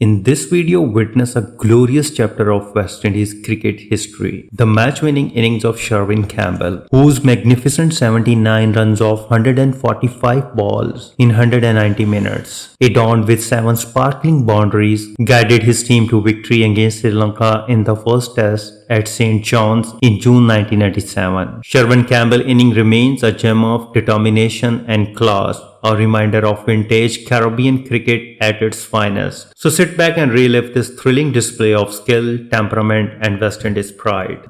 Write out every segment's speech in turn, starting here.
In this video, witness a glorious chapter of West Indies cricket history. The match-winning innings of Sherwin Campbell, whose magnificent 79 runs off 145 balls in 190 minutes, adorned with 7 sparkling boundaries, guided his team to victory against Sri Lanka in the first test at St. John's in June 1997. Sherwin Campbell inning remains a gem of determination and class, a reminder of vintage Caribbean cricket at its finest. So sit back and relive this thrilling display of skill, temperament, and West Indies pride.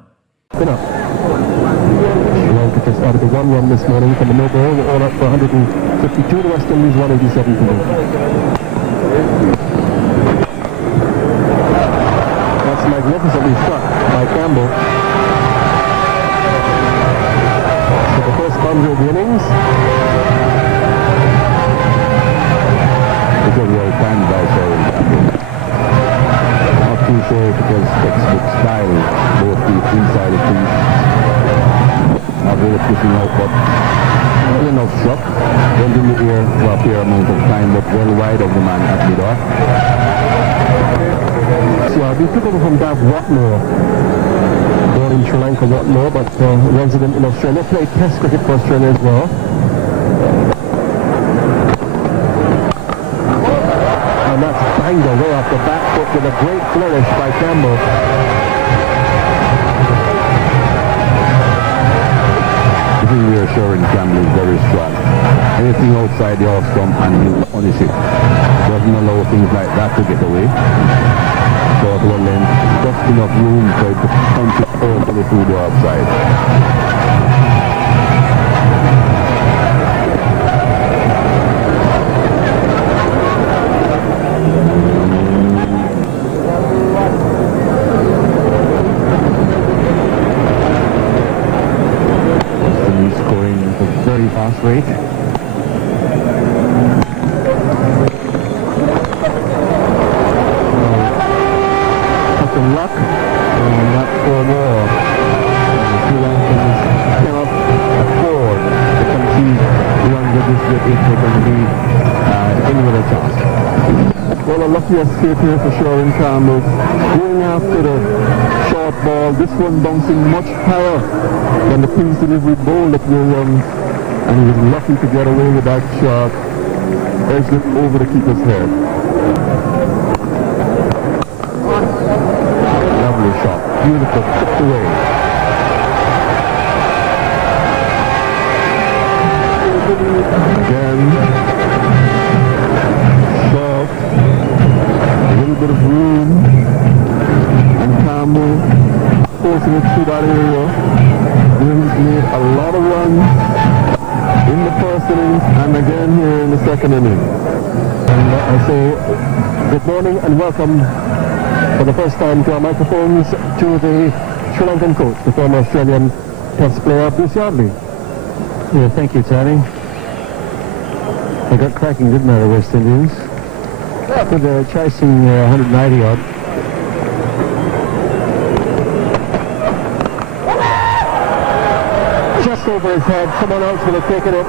Sri Lanka just added a 1 run this morning from the no ball, all up for 152 to West Indies, 187 to go. That's magnificently shot by Campbell. So the first boundary of the innings. It's a real time by Sherwin Campbell. Not too sure if it was textbook style, both the inside of things. Not really pushing out, but enough shot. Went in the air for a fair amount of time, but well wide of the man at mid-off. So we took over from Dav Watmore, born in Sri Lanka, Watmore, but resident in Australia. Played Test cricket for Australia as well. And that's banged away off the back foot with a great flourish by Campbell. This is where Sherwin Campbell is very strong. Anything outside the off stump and he will punish it. Doesn't allow things like that to get away. Short one length, just enough room for it to punch it totally through the outside. Very fast rate. Such a luck, and that's 4 more. Sri Lankans cannot afford to concede runs at this rate if they're going to be any other chance. Well, a lucky escape here for Sherwin Campbell. Going after the short ball, this one bouncing much higher than the Queen's delivery bowl that will and he was lucky to get away with that shot, edged it over the keeper's head. Lovely shot, beautiful, tipped away. Again, short, a little bit of room, and Campbell forcing it through that area. He's made a lot of runs in the first innings and again here in the second inning. And I say good morning and welcome for the first time to our microphones to the Sri Lankan coach, the former Australian Test player Bruce Yardley. Yeah, thank you, Tony. I got cracking, didn't I, the West Indians? With chasing 180 odd. Over his head, someone else would have taken it.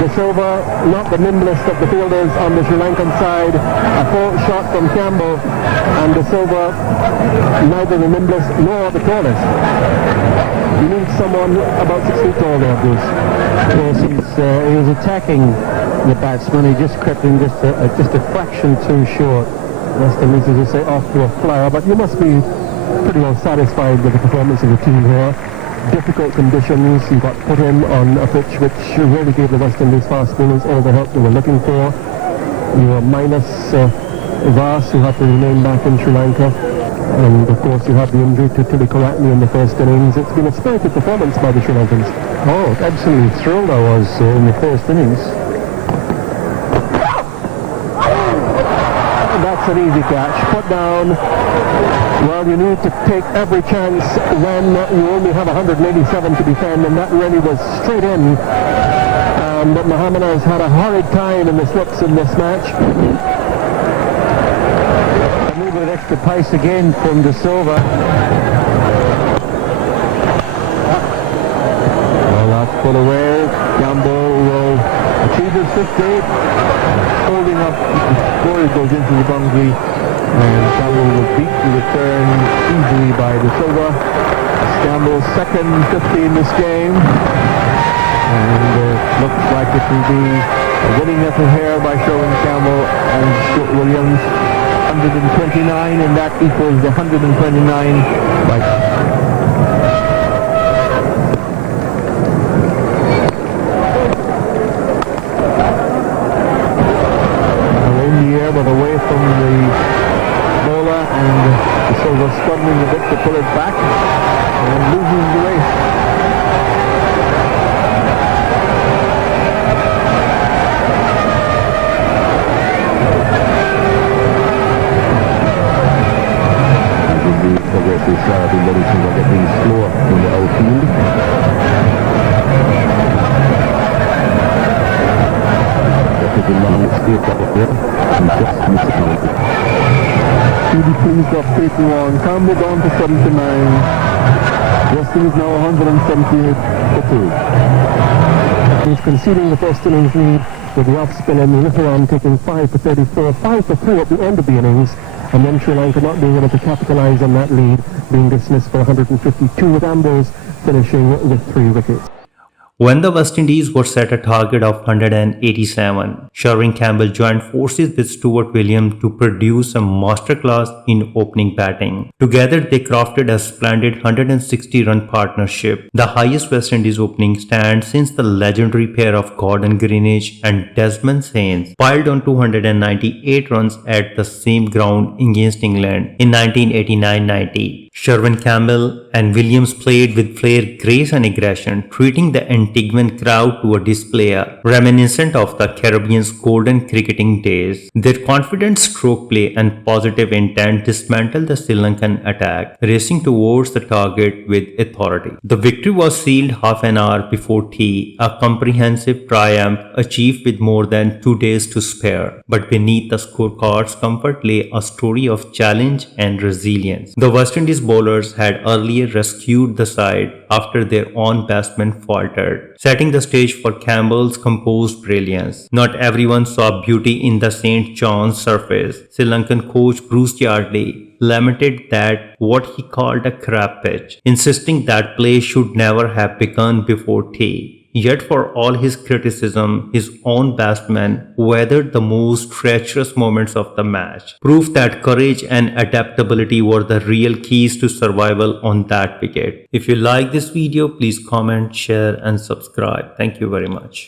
De Silva, not the nimblest of the fielders on the Sri Lankan side. A full shot from Campbell, and De Silva, neither the nimblest nor the tallest. You need someone about 6 feet tall there, Bruce. Yes, he was attacking the batsman. He just crept in just a fraction too short. West Indies, as you say, off to a flyer, but you must be pretty well satisfied with the performance of the team here. Difficult conditions, you got put in on a pitch which really gave the West Indies fast bowlers all the help they were looking for. You were minus Vas, who had to remain back in Sri Lanka, and of course you had the injury to Tilly Karatne in the first innings. It's been a spirited performance by the Sri Lankans. Oh, absolutely thrilled I was in the first innings. That's an easy catch. Put down. Well, you need to take every chance when you only have 187 to defend, and that really was straight in. But Mohammed has had a horrid time in the slips in this match. A little bit of extra pace again from De Silva. Well, that's put away. Campbell will achieve his 50. Holding up before it goes into the boundary. And Campbell was beat to return easily by De Silva. Campbell's second 50 in this game. And looks like it will be a winning effort here by Sherwin Campbell and Stuart Williams. 129, and that equals the 129 by... but away from the bowler, and De Silva struggling a bit to pull it back and loses the race. The progressive side in the reaching of getting slower in the outfield. CDP's up 81, Campbell down to 79. Weston is now 178 for 2. He's conceding the first innings lead with the off-spin and the Lithuanian taking 5 for 34, 5 for 3 at the end of the innings, and then Sri Lanka not being able to capitalize on that lead, being dismissed for 152, with Ambrose finishing with 3 wickets. When the West Indies were set a target of 187, Sherwin Campbell joined forces with Stuart Williams to produce a masterclass in opening batting. Together, they crafted a splendid 160-run partnership, the highest West Indies opening stand since the legendary pair of Gordon Greenidge and Desmond Haynes piled on 298 runs at the same ground against England in 1989-90. Sherwin Campbell and Williams played with flair, grace and aggression, treating the Antiguan crowd to a display reminiscent of the Caribbean's golden cricketing days. Their confident stroke play and positive intent dismantled the Sri Lankan attack, racing towards the target with authority. The victory was sealed half an hour before tea, a comprehensive triumph achieved with more than 2 days to spare. But beneath the scorecard's comfort lay a story of challenge and resilience. The West Indies bowlers had earlier rescued the side after their own batsmen faltered, setting the stage for Campbell's composed brilliance. Not everyone saw beauty in the St. John's surface. Sri Lankan coach Bruce Yardley lamented that what he called a crap pitch, insisting that play should never have begun before tea. Yet for all his criticism, his own batsmen weathered the most treacherous moments of the match, proof that courage and adaptability were the real keys to survival on that wicket. If you like this video, please comment, share and subscribe. Thank you very much.